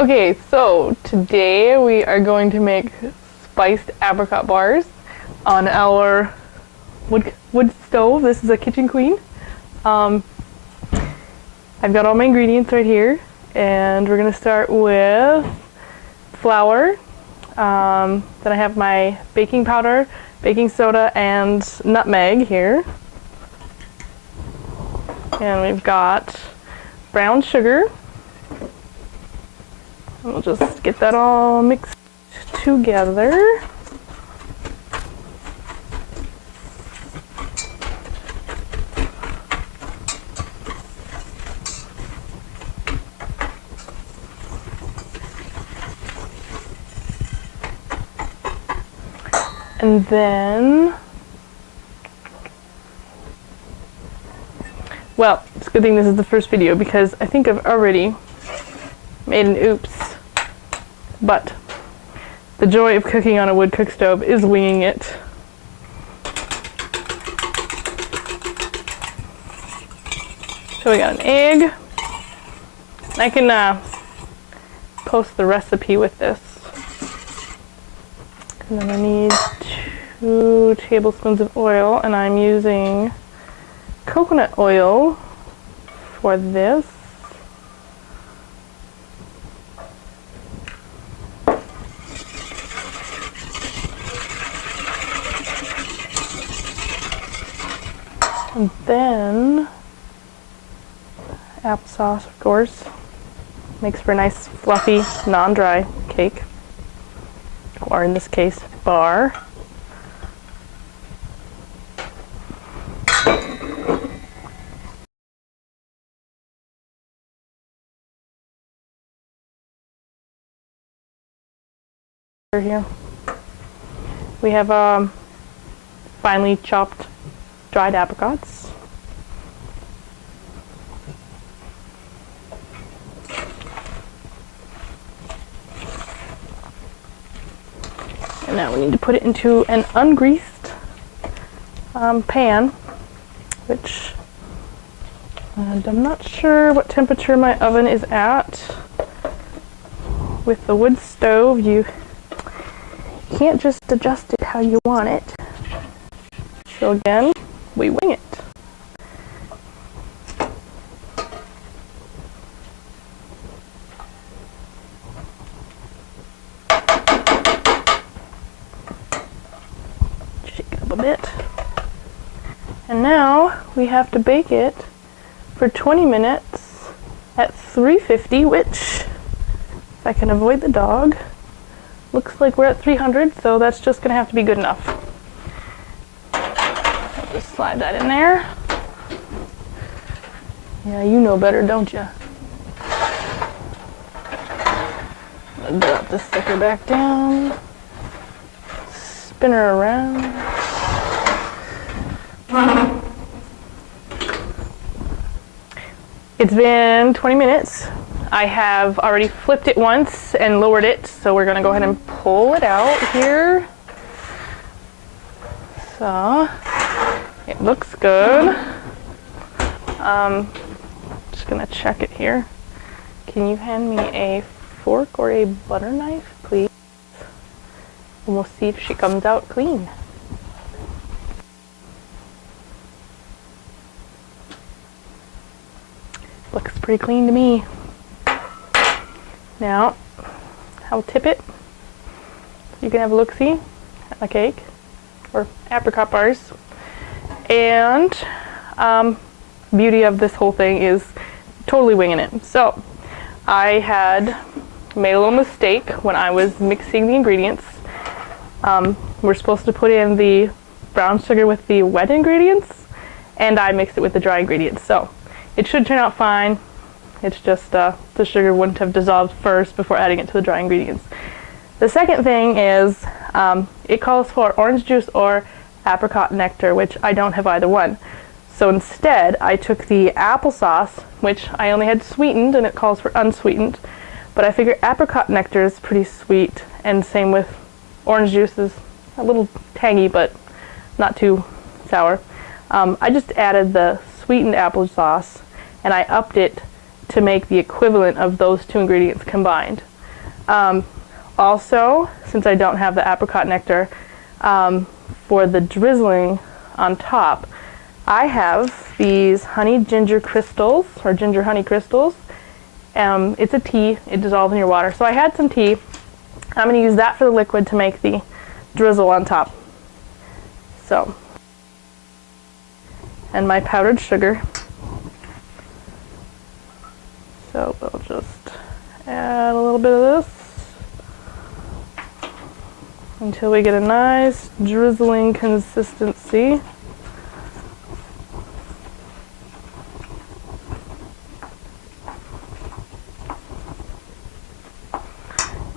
Okay, so today we are going to make spiced apricot bars on our wood stove. This is a Kitchen Queen. I've got all my ingredients right here, and we're gonna start with flour. Then I have my baking powder, baking soda, and nutmeg here. And we've got brown sugar. We'll just get that all mixed together. And then, well, it's a good thing this is the first video because I think I've already made an oops. But the joy of cooking on a wood cook stove is winging it. So we got an egg. I can post the recipe with this. And then I need 2 tablespoons of oil, and I'm using coconut oil for this. And then applesauce, of course, makes for a nice fluffy, non-dry cake, or in this case, bar. Here we have finely chopped dried apricots. And now we need to put it into an ungreased pan, which I'm not sure what temperature my oven is at. With the wood stove, you can't just adjust it how you want it. So again, we wing it. Shake it up a bit. And now we have to bake it for 20 minutes at 350, which, if I can avoid the dog, looks like we're at 300, so that's just gonna have to be good enough. Just slide that in there. Yeah, you know better, don't you? Drop this sucker back down. Spin her around. It's been 20 minutes. I have already flipped it once and lowered it, so we're gonna go ahead and pull it out here. So, it looks good. Just gonna check it here. Can you hand me a fork or a butter knife, please? And we'll see if she comes out clean. Looks pretty clean to me. Now, I'll tip it. You can have a look-see at my cake, or apricot bars. And beauty of this whole thing is totally winging it. So I had made a little mistake when I was mixing the ingredients. We're supposed to put in the brown sugar with the wet ingredients, and I mixed it with the dry ingredients. So it should turn out fine. It's just the sugar wouldn't have dissolved first before adding it to the dry ingredients. The second thing is it calls for orange juice or apricot nectar, which I don't have either one. So instead, I took the applesauce, which I only had sweetened, and it calls for unsweetened. But I figure apricot nectar is pretty sweet, and same with orange juice is a little tangy, but not too sour. I just added the sweetened applesauce, and I upped it to make the equivalent of those two ingredients combined. Also, since I don't have the apricot nectar, for the drizzling on top, I have these honey ginger crystals, or ginger honey crystals. It's a tea, it dissolves in your water. So I had some tea. I'm going to use that for the liquid to make the drizzle on top. So, and my powdered sugar. So we'll just add a little bit of this until we get a nice drizzling consistency.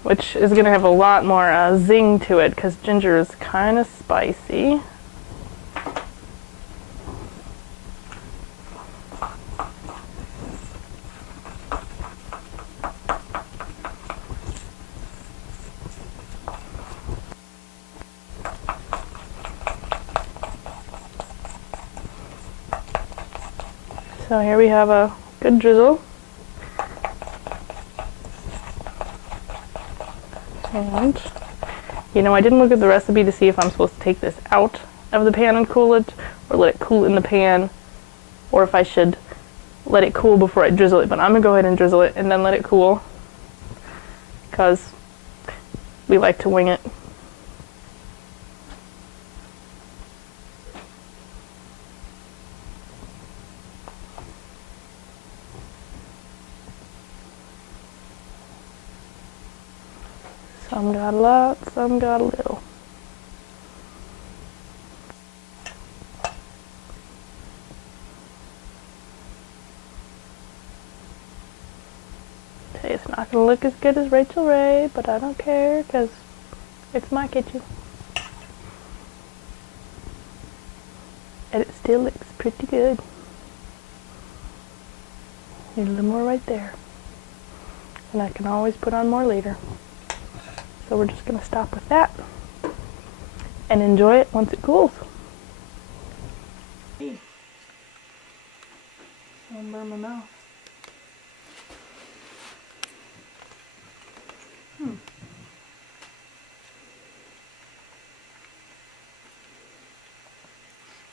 Which is going to have a lot more zing to it because ginger is kind of spicy. So here we have a good drizzle. And, you know, I didn't look at the recipe to see if I'm supposed to take this out of the pan and cool it, or let it cool in the pan, or if I should let it cool before I drizzle it. But I'm going to go ahead and drizzle it and then let it cool, because we like to wing it. Some got a lot, some got a little. Okay, it's not going to look as good as Rachel Ray, but I don't care because it's my kitchen. And it still looks pretty good. Need a little more right there. And I can always put on more later. So we're just going to stop with that and enjoy it once it cools. I'll burn my mouth.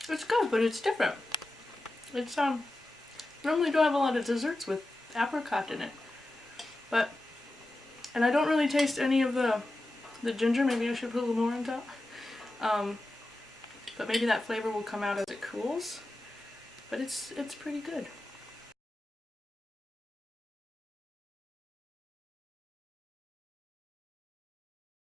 It's good, but it's different. It's normally don't have a lot of desserts with apricot in it, but and I don't really taste any of the ginger. Maybe I should put a little more on top. But maybe that flavor will come out as it cools. But it's pretty good.